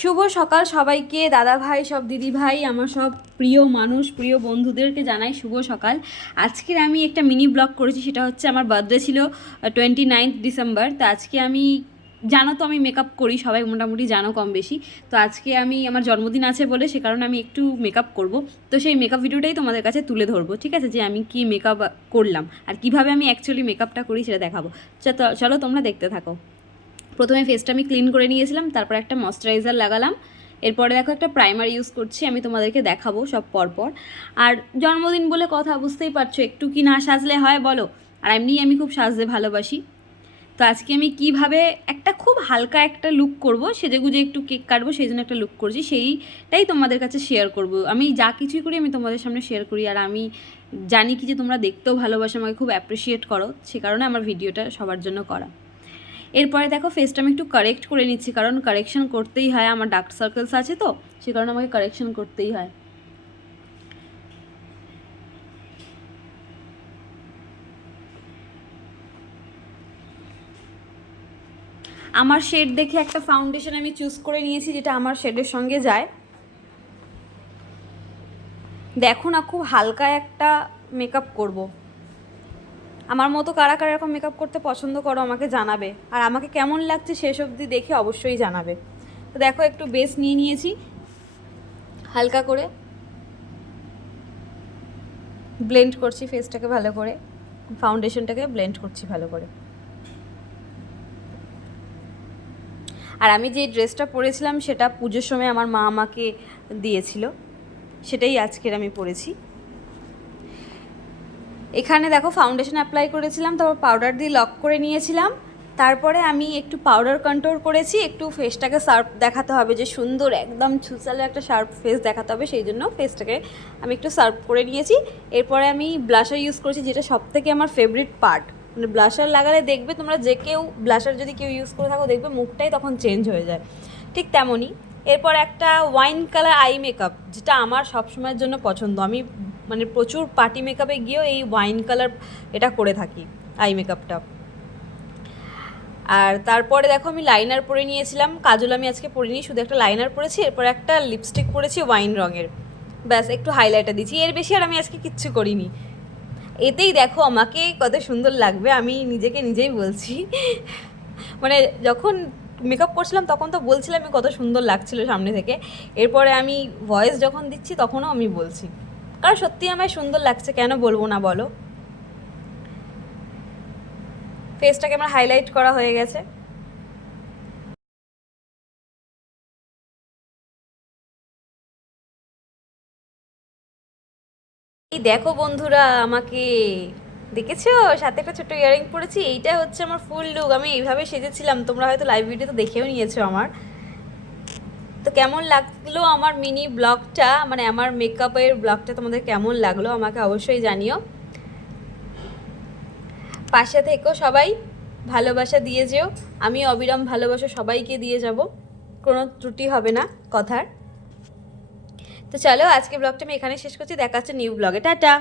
শুভ সকাল সবাইকে, দাদা ভাই, সব দিদি ভাই, আমার সব প্রিয় মানুষ, প্রিয় বন্ধুদেরকে জানাই শুভ সকাল। আজকের আমি একটা মিনি ব্লগ করেছি, সেটা হচ্ছে আমার বার্থডে ছিল 29 ডিসেম্বর। তো আজকে আমি, জানো তো আমি মেকআপ করি, সবাই মোটামুটি জানো কম বেশি। তো আজকে আমি আমার জন্মদিন আছে বলে সে কারণে আমি একটু মেকআপ করব। তো সেই মেকআপ ভিডিওটাই তোমাদের কাছে তুলে ধরবো, ঠিক আছে, যে আমি কি মেকআপ করলাম আর কিভাবে আমি অ্যাকচুয়ালি মেকআপটা করি সেটা দেখাবো। চলো তোমরা দেখতে থাকো। প্রথমে ফেসটা আমি ক্লিন করে নিয়েছিলাম, তারপর একটা ময়শ্চারাইজার লাগালাম, এরপরে দেখো একটা প্রাইমার ইউজ করছি, আমি তোমাদেরকে দেখাবো সব পরপর। আর জন্মদিন বলে কথা, বুঝতেই পারছো, একটু কি না সাজলে হয় বলো। আর এমনি আমি খুব সাজতে ভালোবাসি। তো আজকে আমি কিভাবে একটা খুব হালকা একটা লুক করব, সেজেগুজে একটু কেক কাটবো, সেই জন্য একটা লুক করছি, সেইটাই তোমাদের কাছে শেয়ার করব। আমি যা কিছুই করি আমি তোমাদের সামনে শেয়ার করি, আর আমি জানি কি যে তোমরা দেখতেও ভালোবাসো, আমাকে খুব অ্যাপ্রিসিয়েট করো, সে কারণে আমার ভিডিওটা সবার জন্য করা। এরপরে দেখো ফেসটা আমি একটু কারেক্ট করে নিচ্ছি, কারণ কারেকশন করতেই হয়, আমার ডার্ক সার্কেলস আছে তো সে কারণে আমাকে কারেকশন করতেই হয়। আমার শেড দেখে একটা ফাউন্ডেশন আমি চুজ করে নিয়েছি, যেটা আমার শেডের সঙ্গে যায়। দেখো না, খুব হালকা একটা মেকআপ করব। আমার মতো কারা কারা এরকম মেকআপ করতে পছন্দ করো আমাকে জানাবে, আর আমাকে কেমন লাগছে শেষ অবধি দেখে অবশ্যই জানাবে। তো দেখো একটু বেস নিয়ে নিয়েছি, হালকা করে ব্লেন্ড করছি ফেসটাকে ভালো করে, ফাউন্ডেশনটাকে ব্লেন্ড করছি ভালো করে। আর আমি যে ড্রেসটা পরেছিলাম সেটা পুজোর সময় আমার মা আমাকে দিয়েছিল, সেটাই আজকের আমি পরেছি। এখানে দেখো ফাউন্ডেশন অ্যাপ্লাই করেছিলাম, তারপর পাউডার দিয়ে লক করে নিয়েছিলাম। তারপরে আমি একটু পাউডার কন্ট্রোল করেছি, একটু ফেসটাকে শার্প দেখাতে হবে, যে সুন্দর একদম ছুচালে একটা শার্প ফেস দেখাতে হবে, সেই জন্য ফেসটাকে আমি একটু শার্প করে নিয়েছি। এরপরে আমি ব্লাশার ইউজ করেছি, যেটা সবথেকে আমার ফেভারিট পার্ট। মানে ব্লাশার লাগালে দেখবে তোমরা, যে কেউ ব্লাশার যদি কেউ ইউজ করে থাকো দেখবে মুখটাই তখন চেঞ্জ হয়ে যায়, ঠিক তেমনই। এরপর একটা ওয়াইন কালার আই মেকআপ, যেটা আমার সবসময়ের জন্য পছন্দ। আমি মানে প্রচুর পার্টি মেকআপে গিয়েও এই ওয়াইন কালার এটা করে থাকি, আই মেকআপটা। আর তারপরে দেখো আমি লাইনার পরে নিয়েছিলাম, কাজল আমি আজকে পরিনি, শুধু একটা লাইনার পরেছি, এরপর একটা লিপস্টিক পরেছি ওয়াইন রঙের, ব্যাস একটু হাইলাইটার দিচ্ছি, এর বেশি আর আমি আজকে কিচ্ছু করিনি। এতেই দেখো আমাকে কত সুন্দর লাগবে, আমি নিজেকে নিজেই বলছি। মানে যখন মেকআপ করছিলাম তখন তো বলছিলাম আমি কত সুন্দর লাগছিল সামনে থেকে, এরপরে আমি ভয়েস যখন দিচ্ছি তখনও আমি বলছি, কারণ সত্যি আমায় সুন্দর লাগছে, কেন বলবো না বলো। ফেসটাকে আমার হাইলাইট করা হয়ে গেছে। এই দেখো বন্ধুরা, আমাকে দেখেছো, সাথে একটা ছোট্ট ইয়ারিং পরেছি, এইটা হচ্ছে আমার ফুল লুক। আমি এইভাবে সেজেছিলাম, তোমরা হয়তো লাইভ ভিডিও তো দেখেও নিয়েছো আমার। তো কেমন লাগলো আমার মিনি ব্লগটা, মানে আমার মেকআপের ব্লগটা তোমাদের কেমন লাগলো আমাকে অবশ্যই জানিও। পাশে থেকো সবাই, ভালোবাসা দিয়ে যেও, আমি অবিরাম ভালোবাসা সবাইকে দিয়ে যাব, কোনো ত্রুটি হবে না কথার। তো চলো আজকে ব্লগটা আমি এখানে শেষ করছি, দেখা হচ্ছে নিউ ব্লগে, টাটা।